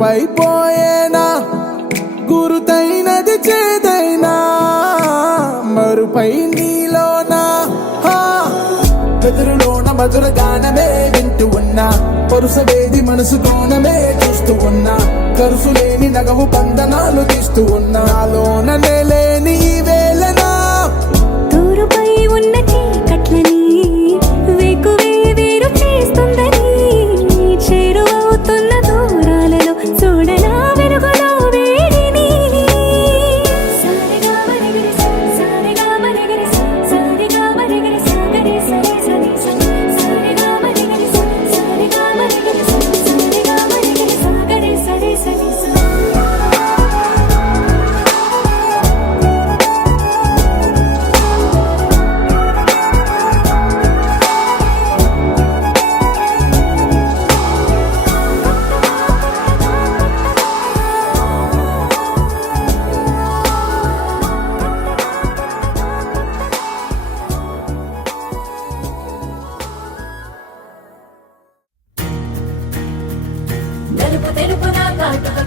పైపోయేనా గురుతైనది చేదైనా మరుపై నీలోనా వెదురులోన మధుర గానమే వింటూ ఉన్నా పరుసవేది మనసు కోణమే చూస్తూ ఉన్నా కరుసులేని నగవు బంధనాలు తీస్తూ ఉన్నా నాలోన నేలేని ఈ వేళనా దూరుపై ఉన్న చీకట్లని వేకువే వేరు చేస్తుందని చేరువవుతున్న దూరాలలో చూడనా వెలుగులో వేడిని సారిగా మరిగిరి సారిగా మరిగిరి సారిగా మరిగిరి సాగరి సరి సరి సారిగా మరిగిరి సారిగా మరిగిరి సారిగా మరిగిరి సాగరి సరి సరి తెలుపు తెలుపు నా కాటుక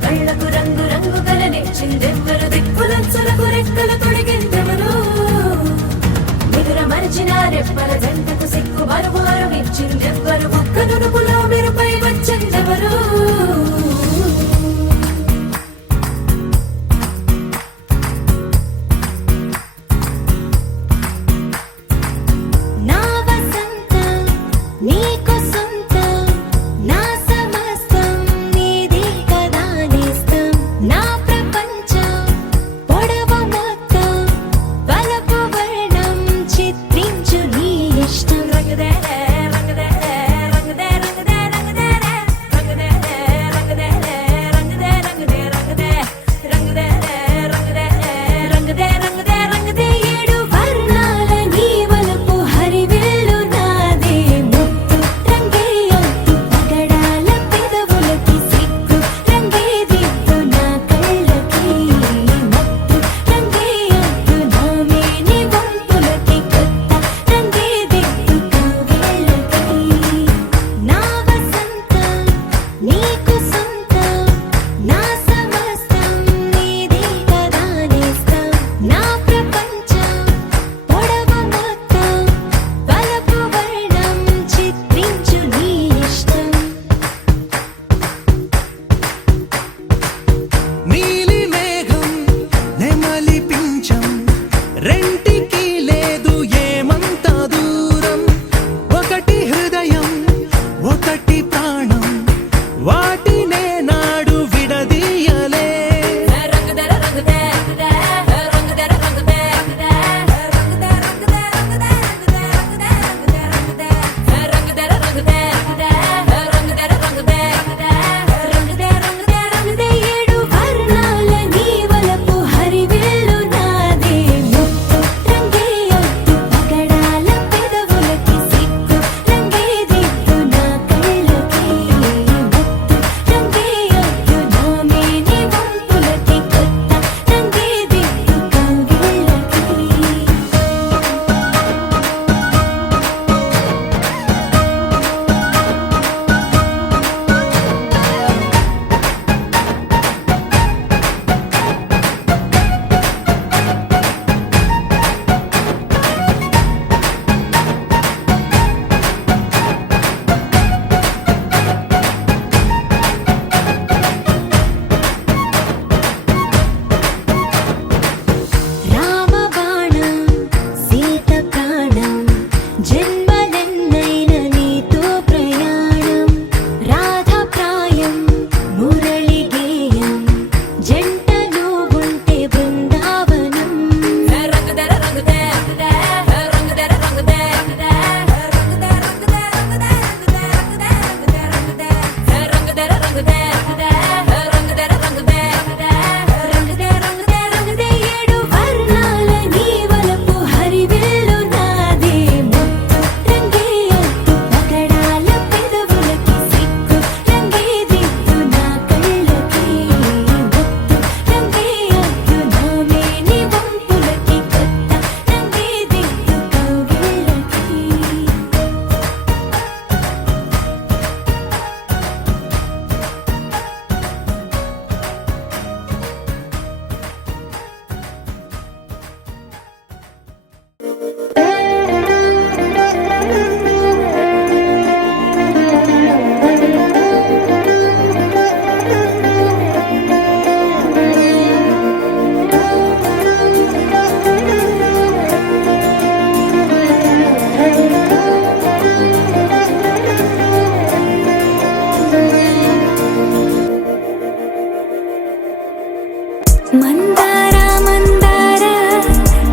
మందార మందార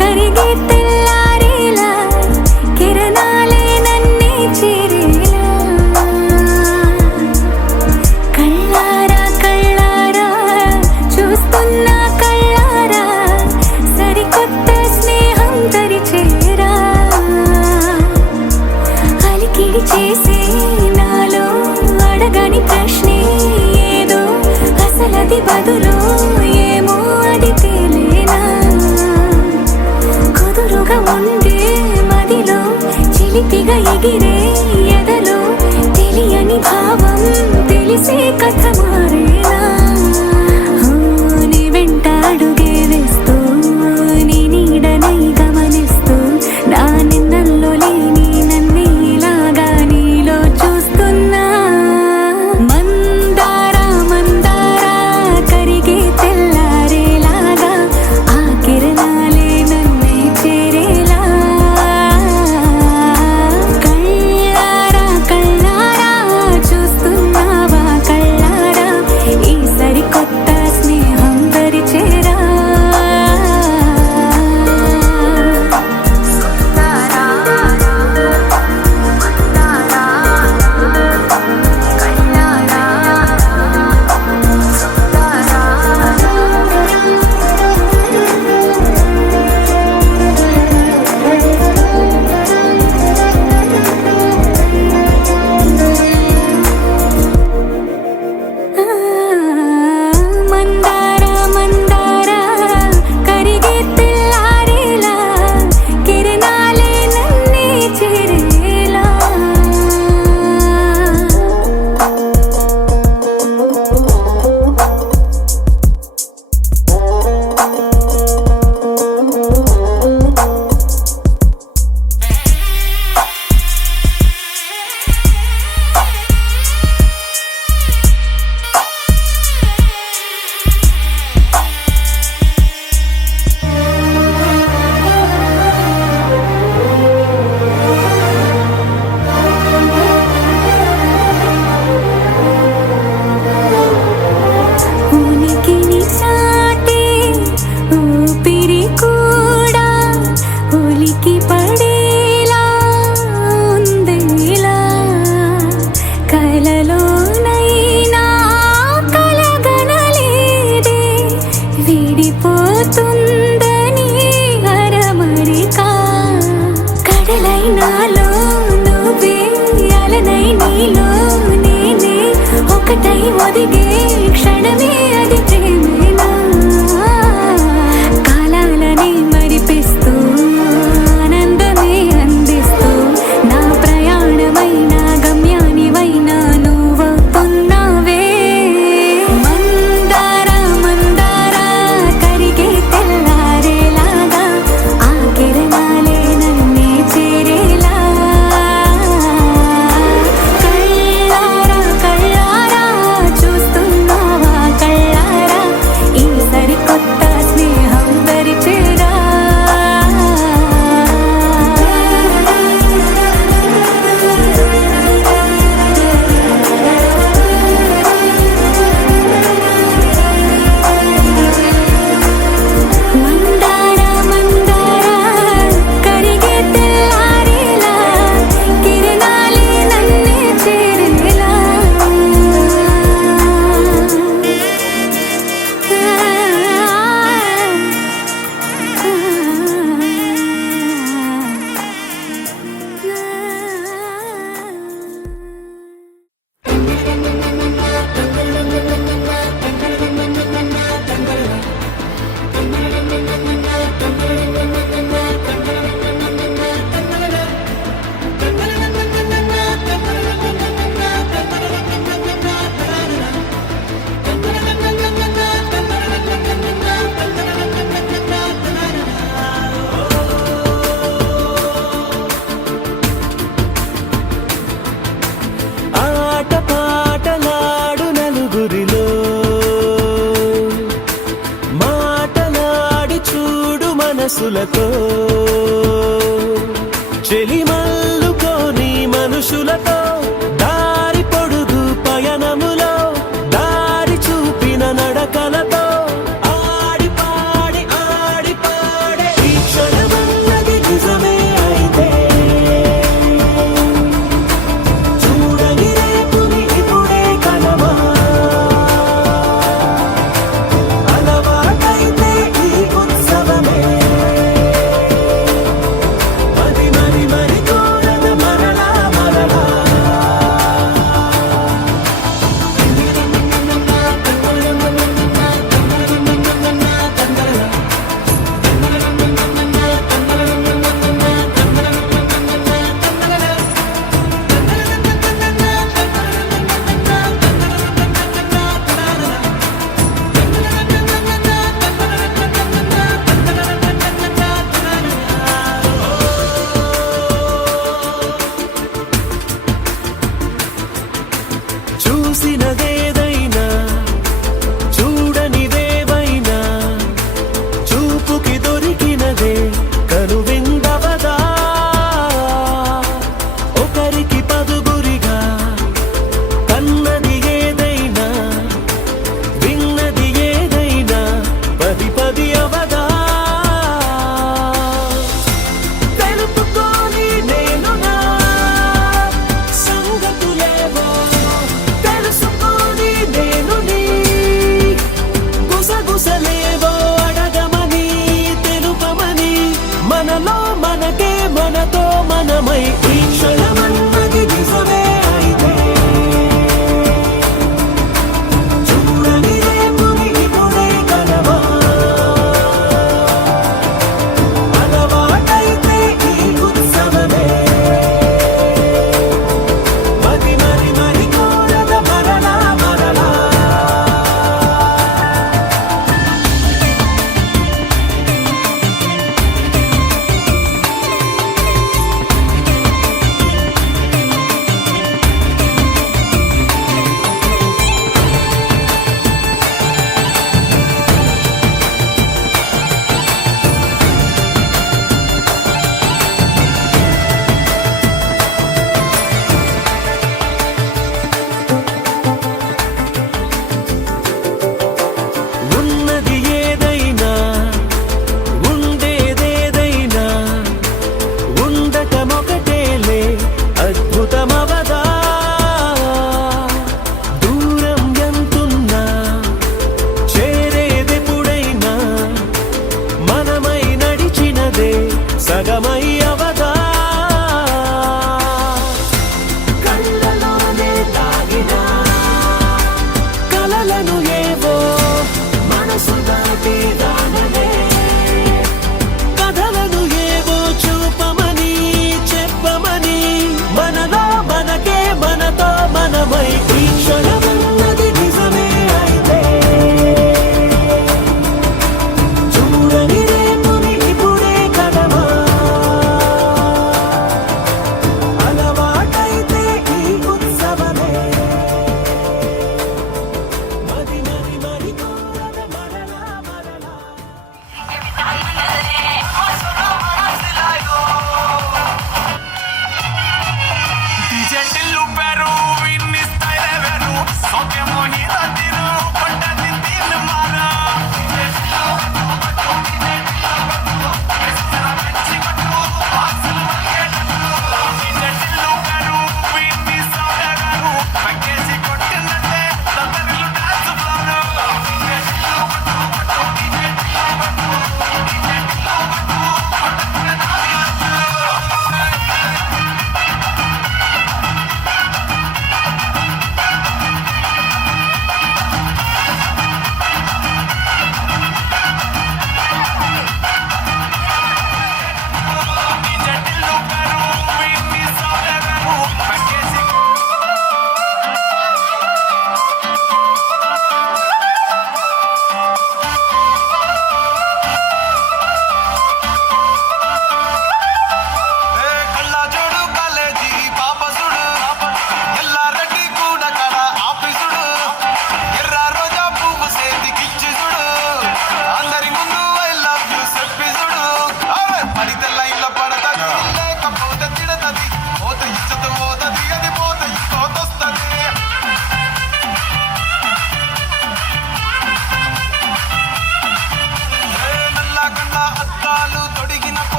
కరిగే తెల్లారేలా కిరణాలే నన్నే చేరేలా కళ్ళారా కళ్ళారా చూస్తున్నా కళ్ళారా సరికొత్త స్నేహం తరిచేరా అలికిడి చేసే నాలో అడగని ప్రశ్నే ఏదో అసలది బదులు ఏమో అది తేలేనా కుదురుగా ఉండే మదిలో చిలిపిగా ఎగిరే ఎదలో తెలియని భావం తెలిసే కథ మారేనా నీ వెంట అడుగే వేస్తూ నీ నీడనై గమనిస్తూ నా నిన్నల్లో లేని నన్నే ఇలాగా నీలో చూస్తున్నా మందార మందార కరిగే తెల్లారేలాగా ఆ కిరణాలే నన్నే చేరేలా కళ్ళారా కళ్ళారా చూస్తున్నావా కళ్ళారా ఈ సరికొత్త స్నేహం దరిచేరా మందార మందార కరిగే తెల్లారేలా కిరణాలే నన్నే చేరేలా ఉనికిని చాటే ఊపిరి కూడా ఉలికి పడేలా ఉందేలా కలలోనైనా కలగనలేదే విడిపోతుందని అరమరికా కడలై నాలో నువ్వే అలనై నీలో నేనే ఒకటై ఒదిగే క్షణమే అది ప్రేమేనా కాలాలని మరిపిస్తూ ఆనందమే అందిస్తూ నా ప్రయాణమైన గమ్యానివైనా నువ్వవుతున్నావే మందార మందార కరిగే తెల్లారేలాగా ఆ కిరణాలే నన్నే చేరేలా కళ్ళారా కళ్ళారా చూస్తున్నావా కళ్ళారా ఈ సరికొత్త స్నేహం దరిచేరా మందార మందార కరిగే తెల్లారేలా కిరణాలే నన్నే చేరేలా ఆట పాటలాడు నలుగురిలో మాటలాడి చూడు మనసులతో చెలిమల్లుకోని మనుషులతో దారి పొడుగు పయనములో దారి చూపిన నడకలతో ఆడి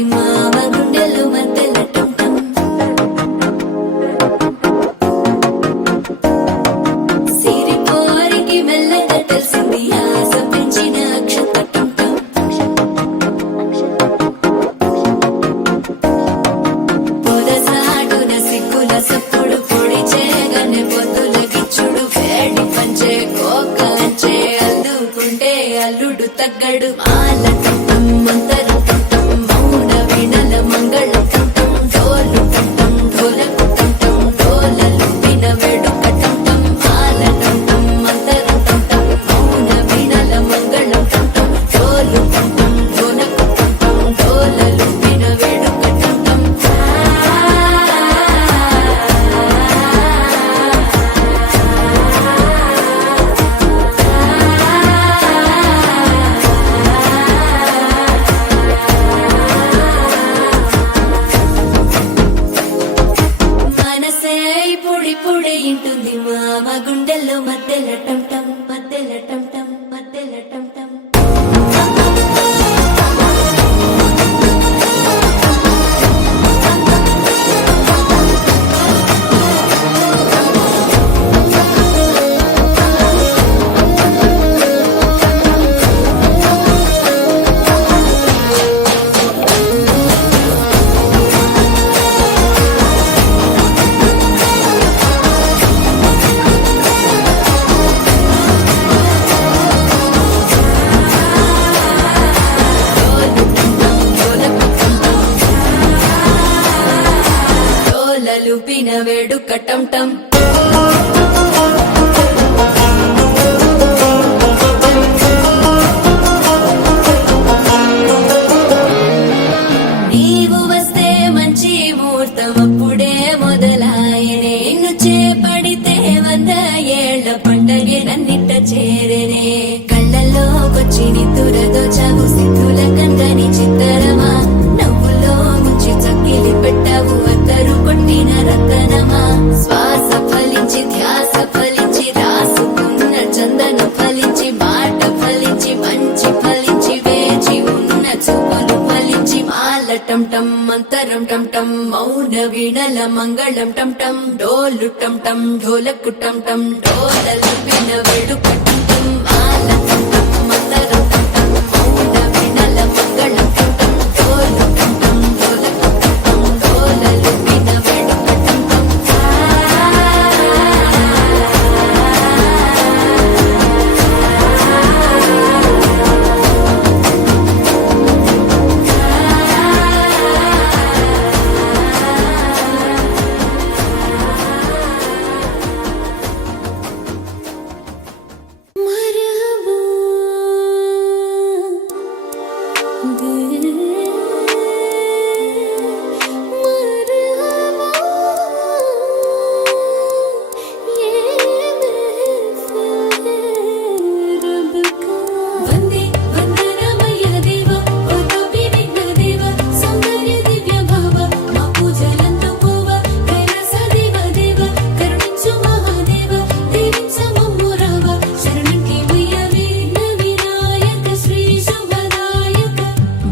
ఇంటుంది మామ గుండెల్లో మధ్యల టం టం. సిరిపోరికి మెల్లగా తెలిసింది ఆశ పెంచిన అక్షత టం టం. పొదసాటున సిగ్గుల సప్పుడు పొడి చేయగానే పొద్దుల గిచ్చుడు వేడి పంచే కోకలంచే అల్లుకుంటే అల్లుడు తగ్గడు మాల టం మంతరం టం మౌన వీణల మంగళం టం డోలు టం ఢోలకు టం డోలలు విన వేడుక టం మాల టం మంతరం టం మౌన వీణల మంగళం టం డోలు టం ఢోలకు టం డోలలు విన వేడుక టం. మనసే పొడి పొడి ఇంటుంది మామ గుండెల్లో మధ్యల టం టం మధ్యల టం టం మధ్యల టం టం. డోలలు పిన వేడుక టం టం. నీవు వస్తే మంచి ముహూర్తం అప్పుడే మొదలాయనే నిన్ను చేపడితే 100 ఏళ్ల పండగే నన్నిట్ట చేరేనే కళ్ళల్లోకొచ్చి నిద్దురదో చావు సిద్ధుల కందని చిత్తరమా నవ్వులో ముంచి చక్కిలి పెట్టావు అద్దరు కొట్టిన రతనమా శ్వాస ఫలించి ధ్యాస ఫలించి రాసుకున్న చందన ఫలించి మాట ఫలించి మంచి ఫలించి వేచి ఉన్న చూపులు ఫలించి మాల టం టం మంతరం టం టం మౌన వీణల మంగళం టం టం డోలు టం టం ఢోలకు టం టం డోలలు విన వేడుక టం టం మాల టం టం మంతరం టం టం మౌన వీణల మంగళం టం టం డోలు టం టం ఢోలకు టం టం డోలలు విన వేడుక టం టం. మరహబా దిల్ మరహబా ये महफिल रब का वंदे वंदनमय देव कोटि विघ्न देव सौंदर्य दिव्य भाव మా పూజలందుకోవ కైలాస దేవ దేవ కరుణించు మహాదేవ దీవించమమ్ము రావ శరణంటి ఉయ్యవే వినాయక శ్రీ శుభదాయక.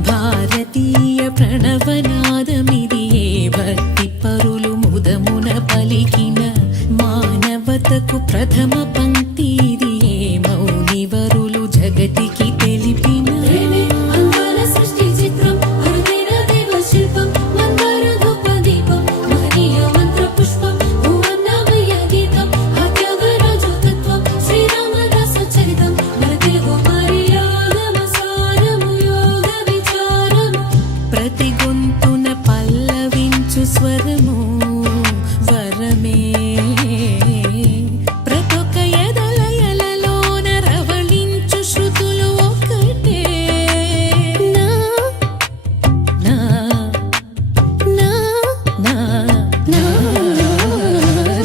భారతీయ ప్రణవనాదమిదియే భక్తి పరులు ముదమున పలికిన మానవతకు ప్రథమ పంక్తి ఇదియే మౌని వరులు జగతికి తెలిపిన అందాల సృష్టి చిత్రం అరుదైన దేవ శిల్పం మందార ధూప దీపం మహనీయ మంత్ర పుష్పం భువన్నమయ గీతం ఆత్యాగరాజు తత్వం శ్రీరామదాస చరితం మన తెలుగు మర్యాదమ సారము యోగ విచారము ప్రతి గొంతున పల్లవించు స్వరము వరమే ప్రతొక ఎదలయలలోన రవళించు శృతులు ఒకటే నా నా నా నా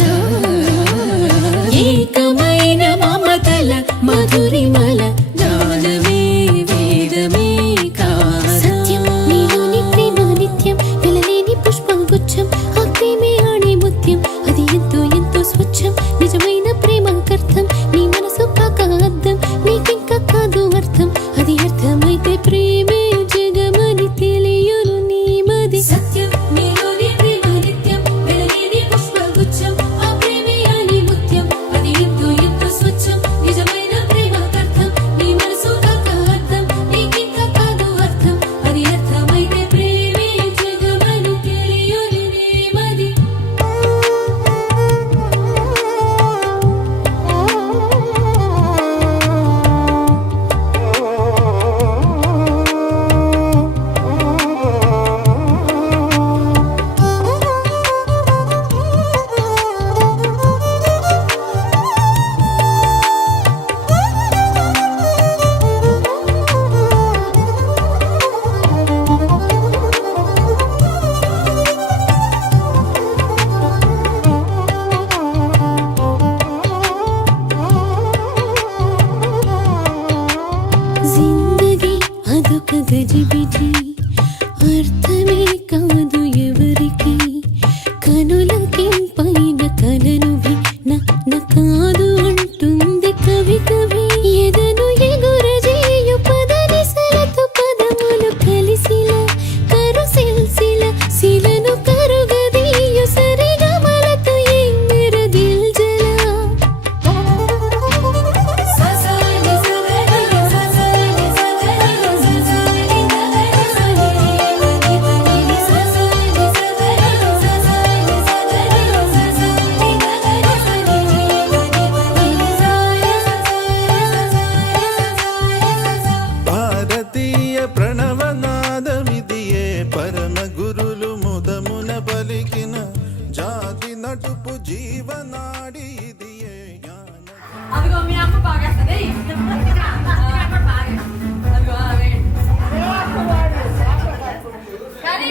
నా ఏకమైన మమతల మధురిమల జ్ఞానమే వేదమే కాదా సత్యం నీలోని ప్రేమ నిత్యం వెలలేని పుష్పం గుచ్చం ఆ ప్రేమ పరమ గురులు ముదమున పలికిన జాతి నటుపు జీవనాడి ఇది ఏ జ్ఞాన అదిగో మీ అమ్మ బాగేస్తుంది అదిగో అవే కానీ